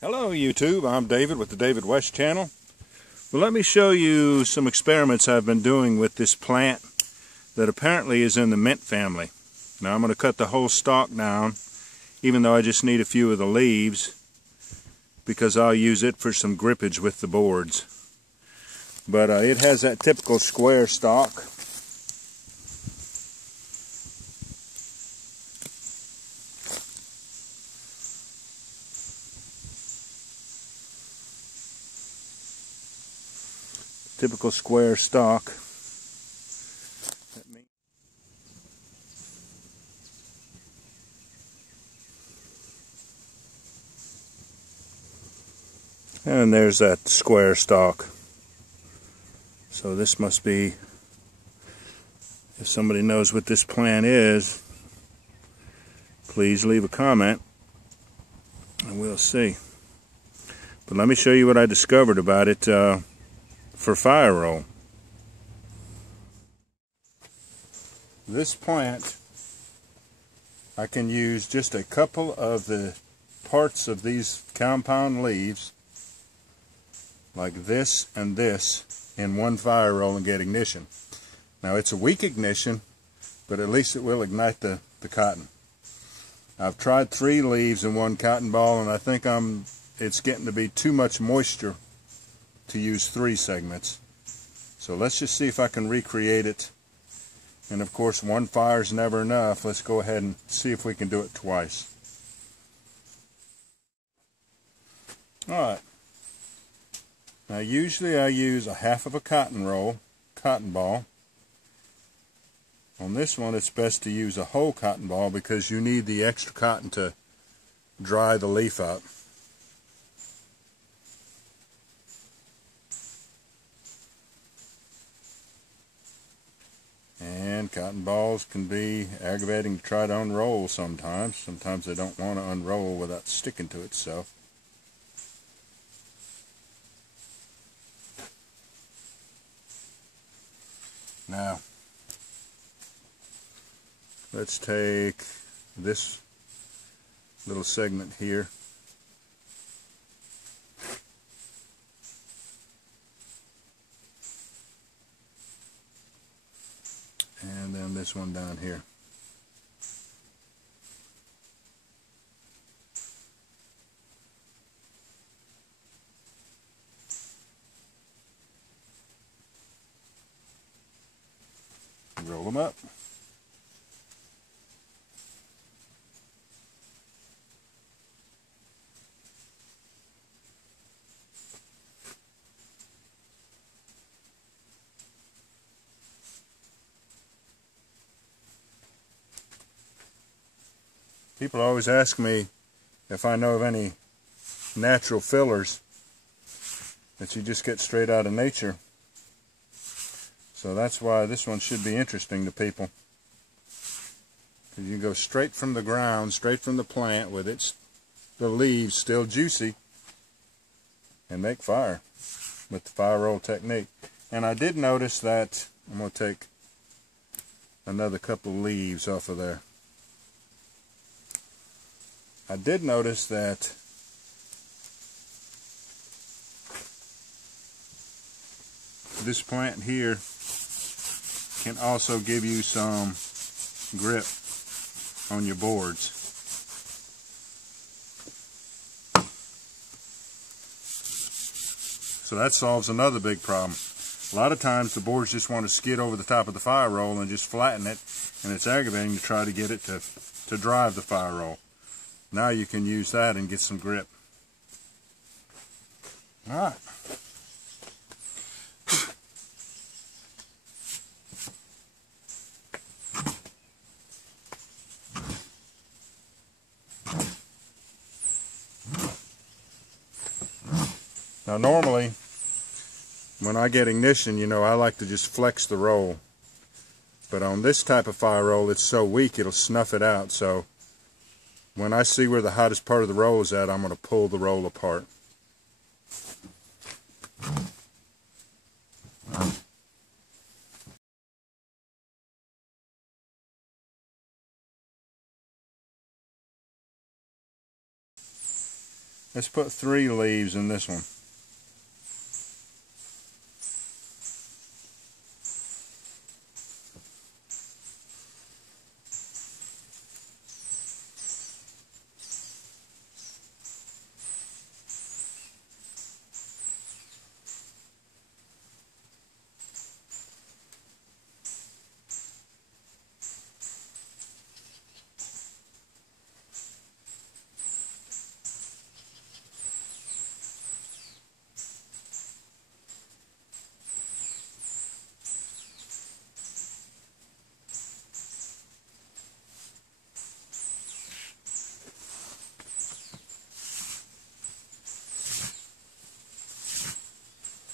Hello YouTube, I'm David with the David West channel. Well, let me show you some experiments I've been doing with this plant that apparently is in the mint family. Now I'm going to cut the whole stalk down, even though I just need a few of the leaves, because I'll use it for some grippage with the boards. But it has that typical square stalk. Typical square stalk. And there's that square stalk. So this must be, if somebody knows what this plant is, please leave a comment and we'll see. But let me show you what I discovered about it for fire roll. This plant, I can use just a couple of the parts of these compound leaves, like this and this, in one fire roll and get ignition. Now it's a weak ignition, but at least it will ignite the cotton. I've tried 3 leaves in one cotton ball, and I think it's getting to be too much moisture to use 3 segments. So let's just see if I can recreate it. And of course, one fire is never enough. Let's go ahead and see if we can do it twice. Alright. Now usually I use a half of a cotton ball. On this one it's best to use a whole cotton ball because you need the extra cotton to dry the leaf out. And cotton balls can be aggravating to try to unroll sometimes. Sometimes they don't want to unroll without sticking to itself. Now, let's take this little segment here. And then this one down here. Roll them up. People always ask me if I know of any natural fillers that you just get straight out of nature. So that's why this one should be interesting to people. Because you go straight from the ground, straight from the plant with the leaves still juicy, and make fire with the fire roll technique. And I did notice that, I'm going to take another couple of leaves off of there. I did notice that this plant here can also give you some grip on your boards. So that solves another big problem. A lot of times the boards just want to skid over the top of the fire roll and just flatten it, and it's aggravating to try to get it to drive the fire roll. Now you can use that and get some grip. Alright. Now normally, when I get ignition, you know, I like to just flex the roll. But on this type of fire roll, it's so weak it'll snuff it out. So when I see where the hottest part of the roll is at, I'm going to pull the roll apart. Let's put 3 leaves in this one.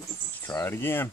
Let's try it again.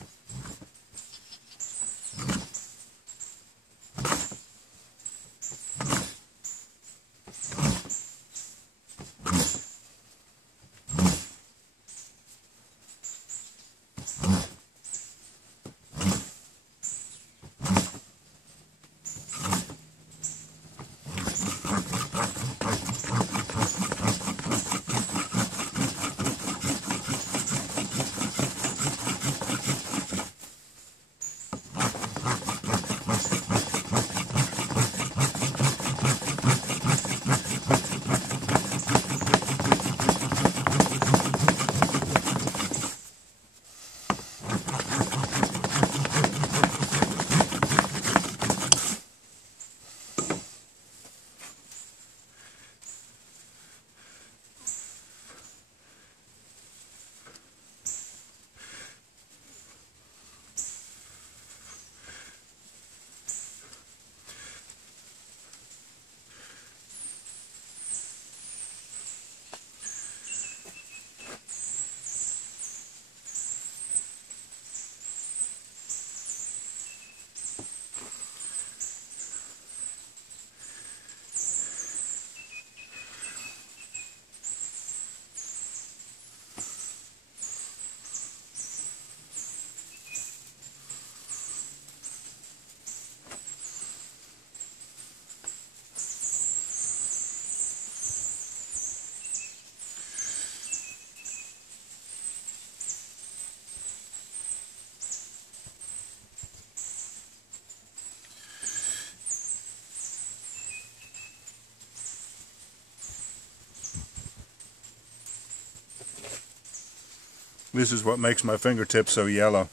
This is what makes my fingertips so yellow,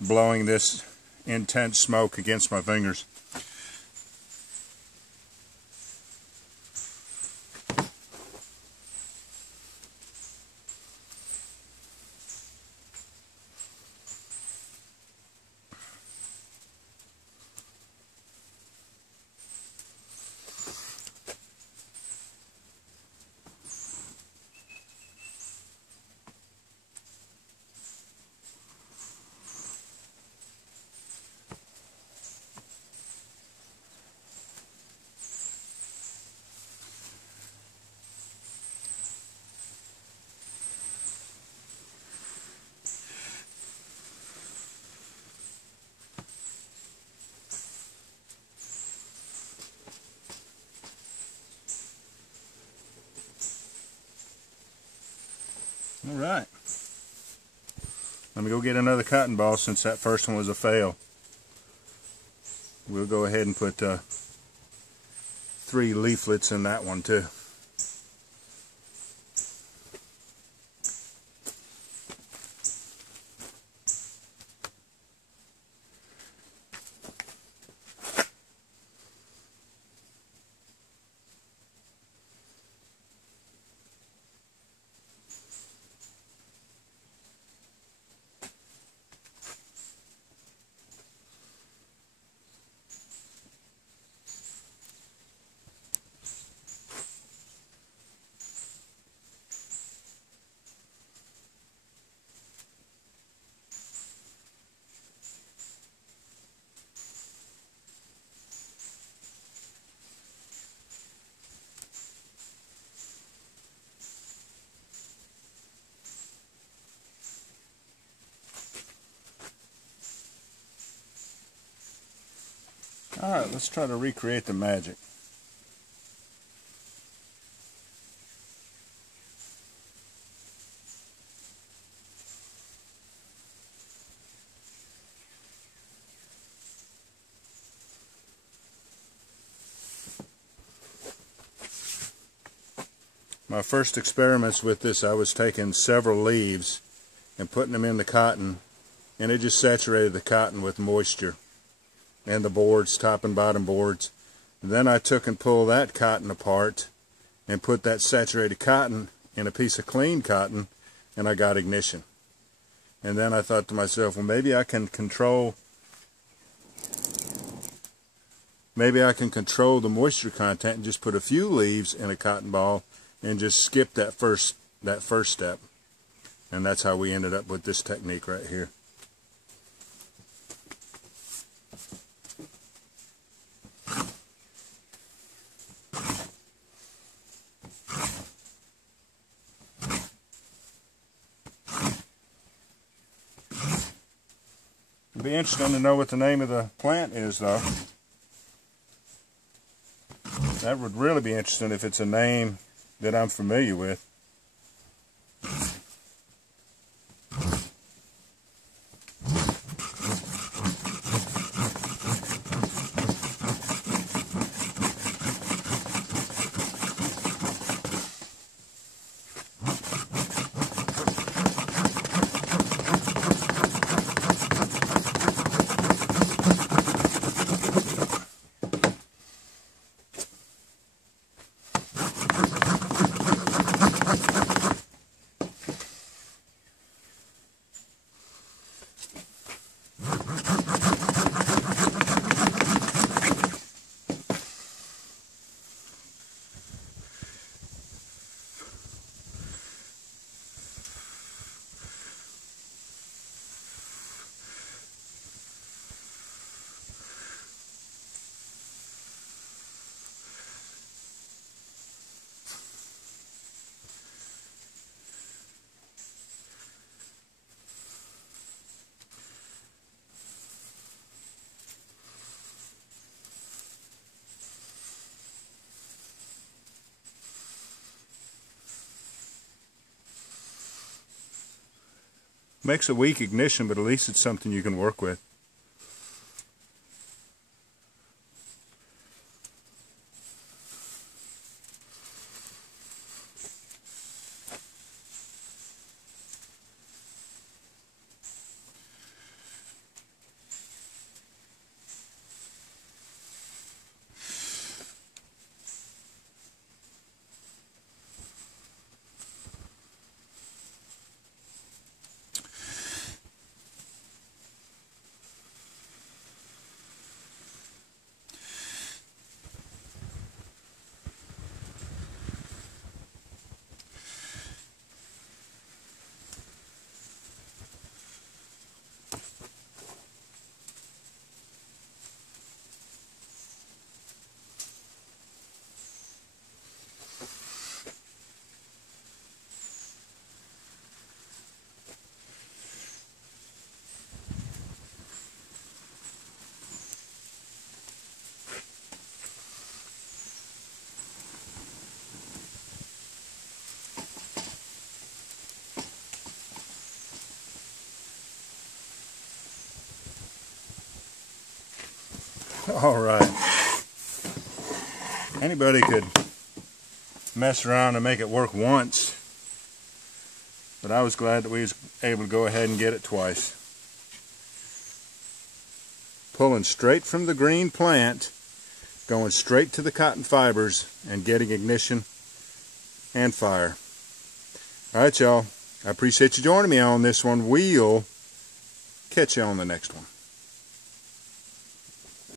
blowing this intense smoke against my fingers. Alright, let me go get another cotton ball since that first one was a fail. We'll go ahead and put 3 leaflets in that one too. Alright, let's try to recreate the magic. My first experiments with this, I was taking several leaves and putting them in the cotton, and it just saturated the cotton with moisture and the boards, top and bottom boards. And then I took and pulled that cotton apart and put that saturated cotton in a piece of clean cotton, and I got ignition. And then I thought to myself, well, maybe I can control the moisture content and just put a few leaves in a cotton ball and just skip that first step. And that's how we ended up with this technique right here. It'd be interesting to know what the name of the plant is, though. That would really be interesting if it's a name that I'm familiar with. Makes a weak ignition, but at least it's something you can work with. All right. Anybody could mess around and make it work once, but I was glad that we was able to go ahead and get it twice. Pulling straight from the green plant, going straight to the cotton fibers, and getting ignition and fire. All right, y'all. I appreciate you joining me on this one. We'll catch you on the next one.